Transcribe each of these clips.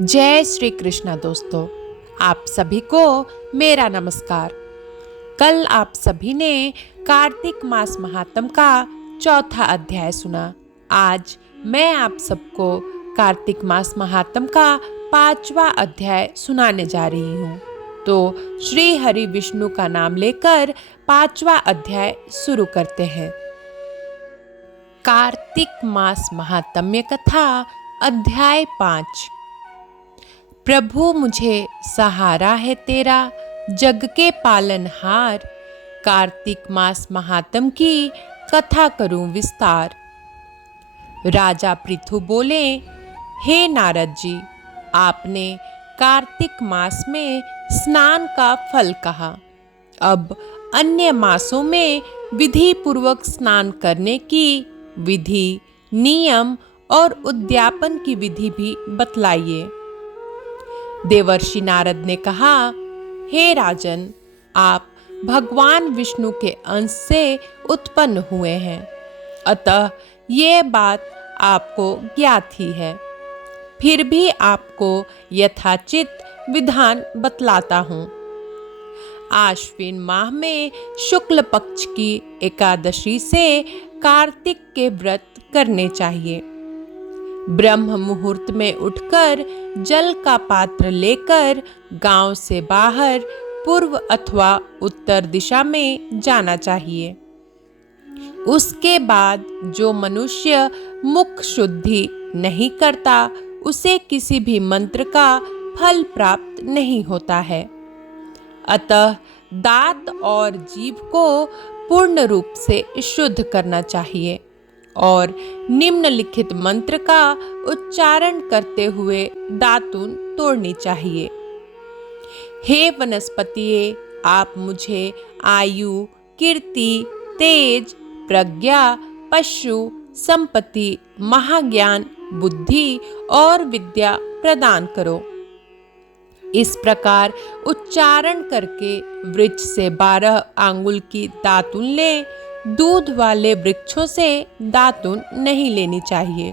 जय श्री कृष्णा दोस्तों, आप सभी को मेरा नमस्कार। कल आप सभी ने कार्तिक मास महात्म का चौथा अध्याय सुना। आज मैं आप सबको कार्तिक मास महात्म का 5वां अध्याय सुनाने जा रही हूँ। तो श्री हरि विष्णु का नाम लेकर 5वां अध्याय शुरू करते हैं। कार्तिक मास महात्म्य कथा अध्याय 5। प्रभु मुझे सहारा है तेरा, जग के पालनहार। कार्तिक मास महात्म की कथा करूं विस्तार। राजा पृथु बोले, हे नारद जी, आपने कार्तिक मास में स्नान का फल कहा। अब अन्य मासों में विधि पूर्वक स्नान करने की विधि, नियम और उद्यापन की विधि भी बतलाइए। देवर्षि नारद ने कहा, हे राजन, आप भगवान विष्णु के अंश से उत्पन्न हुए हैं, अतः ये बात आपको ज्ञात ही है। फिर भी आपको यथाचित विधान बतलाता हूँ। आश्विन माह में शुक्ल पक्ष की एकादशी से कार्तिक के व्रत करने चाहिए। ब्रह्म मुहूर्त में उठकर जल का पात्र लेकर गांव से बाहर पूर्व अथवा उत्तर दिशा में जाना चाहिए। उसके बाद जो मनुष्य मुख शुद्धि नहीं करता, उसे किसी भी मंत्र का फल प्राप्त नहीं होता है। अतः दांत और जीभ को पूर्ण रूप से शुद्ध करना चाहिए और निम्नलिखित मंत्र का उच्चारण करते हुए दातून तोड़नी चाहिए। हे वनस्पतिये, आप मुझे आयु, कीर्ति, तेज, प्रज्ञा, पशु, संपत्ति, महाज्ञान, बुद्धि और विद्या प्रदान करो। इस प्रकार उच्चारण करके वृक्ष से 12 आंगुल की दातुन ले। दूध वाले वृक्षों से दातुन नहीं लेनी चाहिए।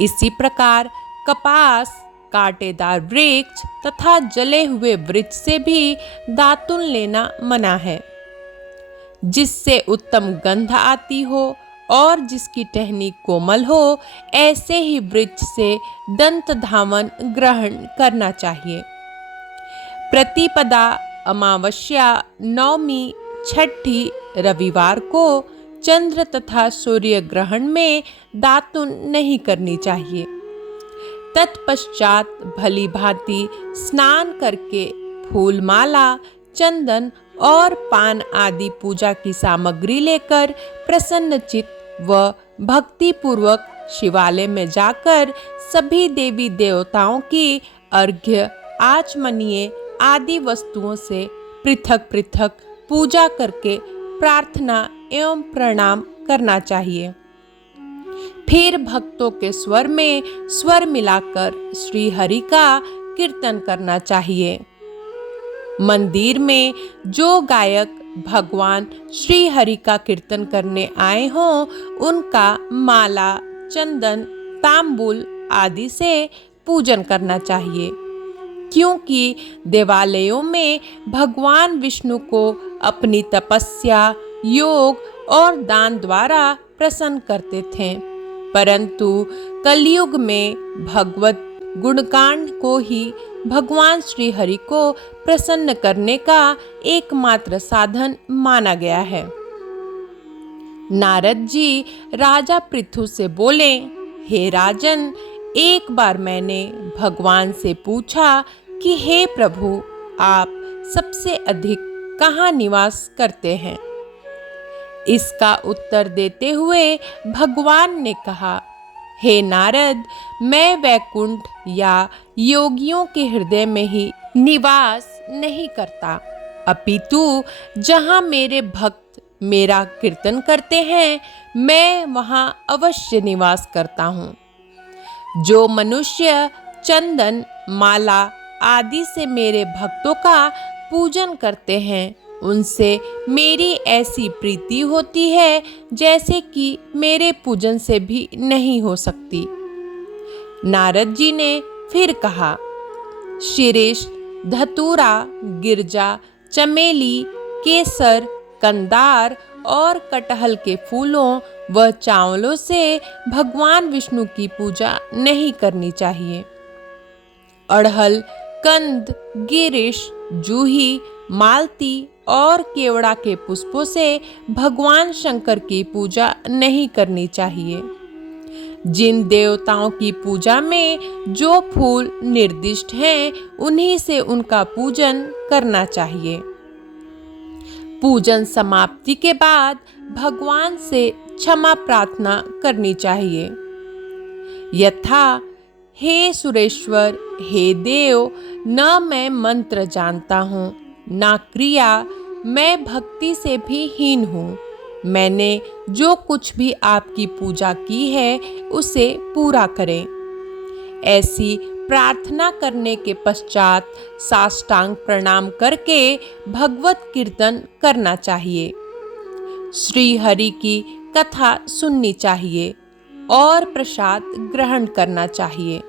इसी प्रकार कपास, कांटेदार वृक्ष तथा जले हुए वृक्ष से भी दातुन लेना मना है। जिससे उत्तम गंध आती हो और जिसकी टहनी कोमल हो, ऐसे ही वृक्ष से दंत धावन ग्रहण करना चाहिए। प्रतिपदा, अमावस्या, नवमी, छठी, रविवार को चंद्र तथा सूर्य ग्रहण में दातुन नहीं करनी चाहिए। तत्पश्चात भली भांति स्नान करके फूल माला, चंदन और पान आदि पूजा की सामग्री लेकर प्रसन्नचित्त व भक्ति पूर्वक शिवालय में जाकर सभी देवी देवताओं की अर्घ्य, आचमनीय आदि वस्तुओं से पृथक पृथक पूजा करके प्रार्थना एवं प्रणाम करना चाहिए। फिर भक्तों के स्वर में स्वर मिलाकर श्री हरि का कीर्तन करना चाहिए। मंदिर में जो गायक भगवान श्री हरि का कीर्तन करने आए हों, उनका माला, चंदन, तांबूल आदि से पूजन करना चाहिए, क्योंकि देवालयों में भगवान विष्णु को अपनी तपस्या, योग और दान द्वारा प्रसन्न करते थे। परंतु कलयुग में भगवत गुणगान को ही भगवान श्री हरि को प्रसन्न करने का एकमात्र साधन माना गया है। नारद जी राजा पृथु से बोले, हे राजन, एक बार मैंने भगवान से पूछा कि हे प्रभु, आप सबसे अधिक कहाँ निवास करते हैं? इसका उत्तर देते हुए भगवान ने कहा, हे नारद, मैं वैकुंठ या योगियों के हृदय में ही निवास नहीं करता, अपितु जहाँ मेरे भक्त मेरा कीर्तन करते हैं, मैं वहाँ अवश्य निवास करता हूँ। जो मनुष्य चंदन, माला आदि से मेरे भक्तों का पूजन करते हैं, उनसे मेरी ऐसी प्रीति होती है जैसे कि मेरे पूजन से भी नहीं हो सकती। नारद जी ने फिर कहा, शिरीष, धतूरा, गिरजा, चमेली, केसर, कंदार और कटहल के फूलों व चावलों से भगवान विष्णु की पूजा नहीं करनी चाहिए। अड़हल, कंद, गिरीश, जूही, मालती और केवड़ा के पुष्पों से भगवान शंकर की पूजा नहीं करनी चाहिए। जिन देवताओं की पूजा में जो फूल निर्दिष्ट हैं, उन्हीं से उनका पूजन करना चाहिए। पूजन समाप्ति के बाद भगवान से क्षमा प्रार्थना करनी चाहिए, यथा, हे सुरेश्वर, हे देव, न मैं मंत्र जानता हूँ, ना क्रिया, मैं भक्ति से भी हीन हूँ। मैंने जो कुछ भी आपकी पूजा की है उसे पूरा करें। ऐसी प्रार्थना करने के पश्चात साष्टांग प्रणाम करके भगवत कीर्तन करना चाहिए। श्री हरि की कथा सुननी चाहिए और प्रसाद ग्रहण करना चाहिए।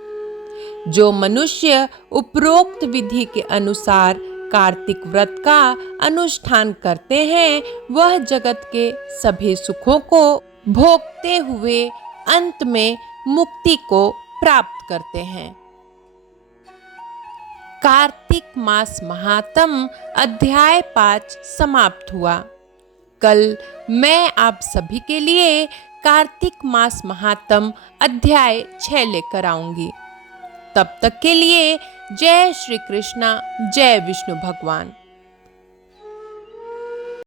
जो मनुष्य उपरोक्त विधि के अनुसार कार्तिक व्रत का अनुष्ठान करते हैं, वह जगत के सभी सुखों को भोगते हुए अंत में मुक्ति को प्राप्त करते हैं। कार्तिक मास महात्म अध्याय 5 समाप्त हुआ। कल मैं आप सभी के लिए कार्तिक मास महात्म अध्याय 6 लेकर आऊंगी। तब तक के लिए जय श्री कृष्णा, जय विष्णु भगवान।